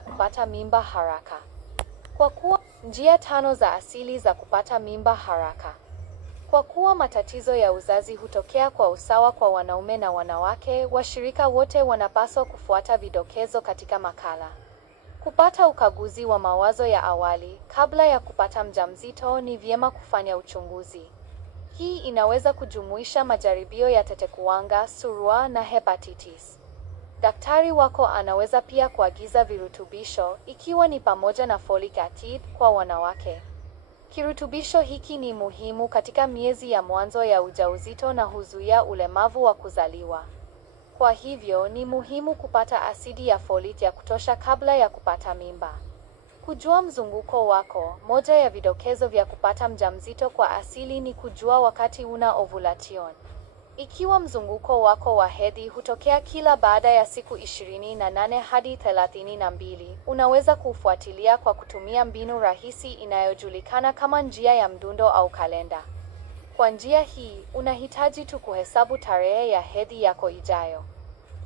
za kupata mimba haraka. Kwa kuwa njia 5 za asili za kupata mimba haraka. Kwa kuwa matatizo ya uzazi hutokea kwa usawa kwa wanaume na wanawake, washirika wote wanapaswa kufuata vidokezo katika makala. Kupata ukaguzi wa mawazo ya awali kabla ya kupata mjamzito, ni vyema kufanya uchunguzi. Hii inaweza kujumuisha majaribio ya tetekuwanga, surua na hepatitis. Daktari wako anaweza pia kuagiza virutubisho, ikiwa ni pamoja na folic acid kwa wanawake. Kirutubisho hiki ni muhimu katika miezi ya mwanzo ya ujauzito na huzuia ulemavu wa kuzaliwa. Kwa hivyo, ni muhimu kupata asidi ya folate ya kutosha kabla ya kupata mimba. Kujua mzunguko wako. Moja ya vidokezo vya kupata mjamzito kwa asili ni kujua wakati una ovulation. Ikiwa mzunguko wako wa hedhi hutokea kila baada ya siku 28 hadi 32, unaweza kufuatilia kwa kutumia mbinu rahisi inayojulikana kama njia ya mdundo au kalenda. Kwa njia hii, unahitaji tu kuhesabu tarehe ya hedhi yako ijayo.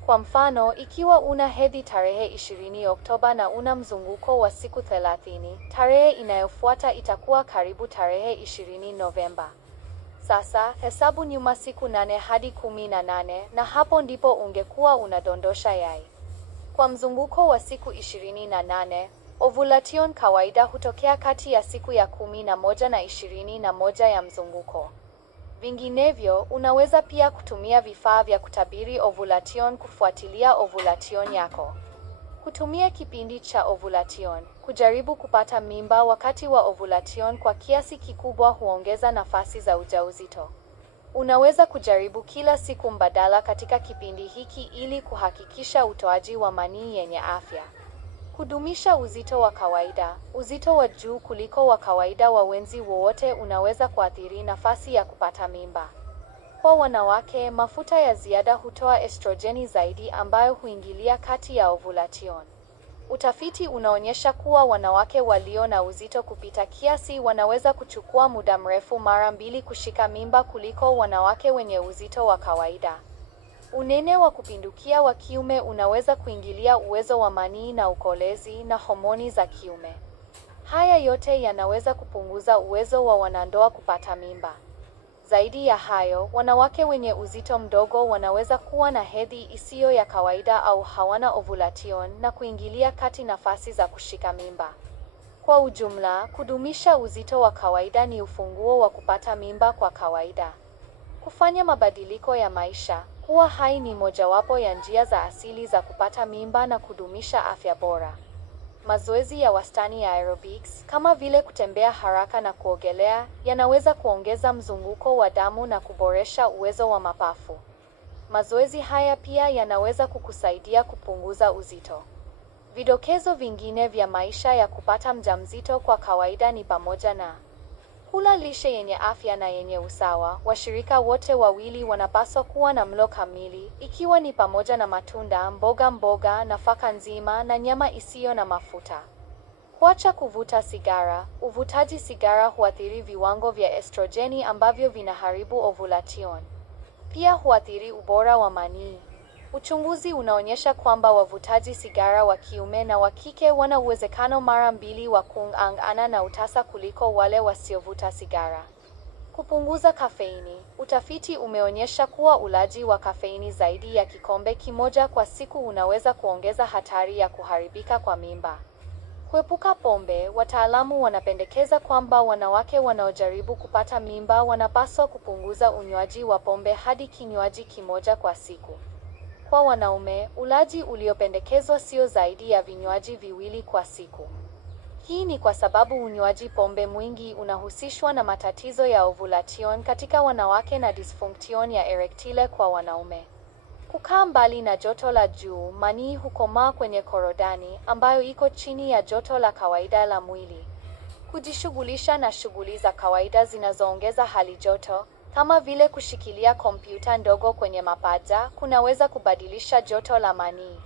Kwa mfano, ikiwa una hedhi tarehe 20 Oktoba na una mzunguko wa siku 30, tarehe inayofuata itakuwa karibu tarehe 20 Novemba. Sasa, hesabu nyuma siku 8 hadi 18, na hapo ndipo ungekuwa unadondosha yai. Kwa mzunguko wa siku 28, ovulation kawaida hutokea kati ya siku ya 11 na 21 ya mzunguko. Vinginevyo, unaweza pia kutumia vifaa vya kutabiri ovulation kufuatilia ovulation yako. Kutumia kipindi cha ovulation. Kujaribu kupata mimba wakati wa ovulation kwa kiasi kikubwa huongeza nafasi za ujauzito. Unaweza kujaribu kila siku mbadala katika kipindi hiki ili kuhakikisha utoaji wa manii yenye afya. Kudumisha uzito wa kawaida. Uzito wa juu kuliko wa kawaida wa wenzi wowote unaweza kuathiri nafasi ya kupata mimba. Kwa wanawake, mafuta ya ziada hutoa estrojeni zaidi ambayo huingilia kati ya ovulation. Utafiti unaonyesha kuwa wanawake walio na uzito kupita kiasi wanaweza kuchukua muda mrefu mara 2 kushika mimba kuliko wanawake wenye uzito wa kawaida. Unene wa kupindukia wa kiume unaweza kuingilia uwezo wa manii na ukolezi na homoni za kiume. Haya yote yanaweza kupunguza uwezo wa wanandoa kupata mimba. Zaidi ya hayo, wanawake wenye uzito mdogo wanaweza kuwa na hedhi isiyo ya kawaida au hawana ovulation na kuingilia kati nafasi za kushika mimba. Kwa ujumla, kudumisha uzito wa kawaida ni ufunguo wa kupata mimba kwa kawaida. Kufanya mabadiliko ya maisha. Kuwa hai ni mojawapo ya njia za asili za kupata mimba na kudumisha afya bora. Mazoezi ya wastani ya aerobics, kama vile kutembea haraka na kuogelea, yanaweza kuongeza mzunguko wa damu na kuboresha uwezo wa mapafu. Mazoezi haya pia yanaweza kukusaidia kupunguza uzito. Vidokezo vingine vya maisha ya kupata mjamzito kwa kawaida ni pamoja na kula lishe yenye afya na yenye usawa. Washirika wote wawili wanapaswa kuwa na mlo kamili, ikiwa ni pamoja na matunda, mboga, nafaka nzima na nyama isiyo na mafuta. Kuacha kuvuta sigara. Uvutaji sigara huathiri viwango vya estrojeni ambavyo vinaharibu ovulation. Pia huathiri ubora wa manii. Uchunguzi unaonyesha kwamba wavutaji sigara wa kiume na wa kike wana uwezekano mara 2 wa kuangana na utasa kuliko wale wasiovuta sigara. Kupunguza kafeini. Utafiti umeonyesha kuwa ulaji wa kafeini zaidi ya kikombe kimoja kwa siku unaweza kuongeza hatari ya kuharibika kwa mimba. Kuepuka pombe. Wataalamu wanapendekeza kwamba wanawake wanaojaribu kupata mimba wanapaswa kupunguza unywaji wa pombe hadi kinywaji kimoja kwa siku. Kwa wanaume, ulaji uliopendekezwa sio zaidi ya vinywaji 2 kwa siku. Hii ni kwa sababu unywaji pombe mwingi unahusishwa na matatizo ya ovulation katika wanawake na dysfunction ya erectile kwa wanaume. Kukaa mbali na joto la juu. Manii hukomaa kwenye korodani, ambayo iko chini ya joto la kawaida la mwili. Kujishughulisha na shughuli za kawaida zinazoongeza hali joto, kama vile kushikilia kompyuta ndogo kwenye mapaja, kunaweza kubadilisha joto la manii.